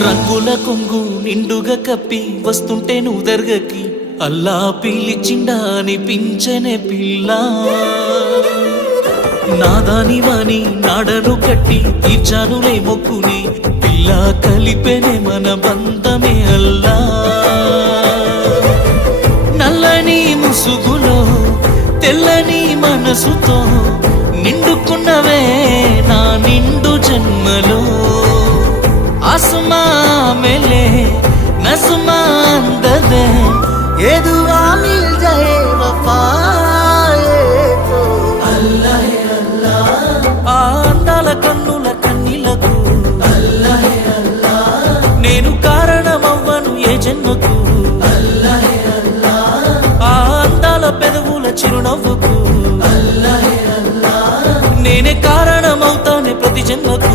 రంగుల కొంగు నిండుగా కప్పి వస్తుంటే నువ్వు దర్గకి అల్లా పిలిచిండా అనిపించనే పిల్ల నాదాని వాణి నాడను కట్టి తీర్చానులే మొక్కుని పిల్ల కలిపెనే మన బంధమే అల్లా నల్లని ముసుగులో తెల్లని మనసుతో నిండుకున్నవే నా నిండు జన్మలో आसमां मिले नज़्मा अंदर ये दुआ मिल जाए वफाए तो अल्लाह है अल्लाह अंदाल कन्नुल कन्निलकु अल्लाह है अल्लाह नेनु कारणमव्वनु ये जन्मकु अल्लाह है अल्लाह अंदाल पेदवुल चिरुनव्वुकु अल्लाह है अल्लाह नेने कारणमవుతానే ప్రతి జన్మకు